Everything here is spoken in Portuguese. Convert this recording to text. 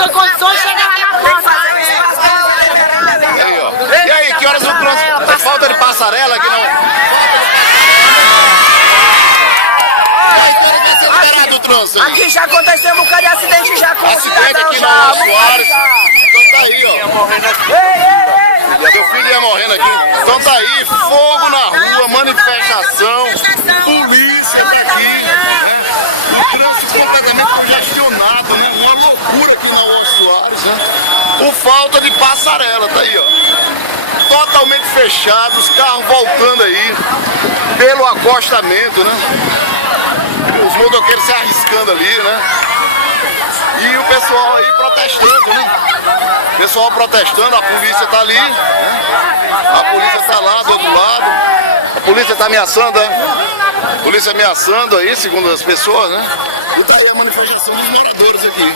tem condições de chegar lá na porta. Aí, ó. E aí, que horas o trânsito? Falta de passarela aqui não? O trânsito aí? Aqui já aconteceu um bocado de acidente já com Acidente aqui na Soares. Então tá aí, ó. Meu filho ia morrendo aqui. Então tá aí, fogo na rua, manifestação, polícia tá aqui, né? O trânsito completamente congestionado, né? Uma loucura aqui na Rua Soares, né? Por falta de passarela, tá aí, ó. Totalmente fechado, os carros voltando aí pelo acostamento, né? Os motoqueiros se arriscando ali, né? E o pessoal aí protestando, né? O pessoal protestando, a polícia tá ali, né? A polícia tá lá do outro lado. A polícia tá ameaçando, né? A polícia ameaçando aí, segundo as pessoas, né? E tá aí a manifestação dos moradores aqui.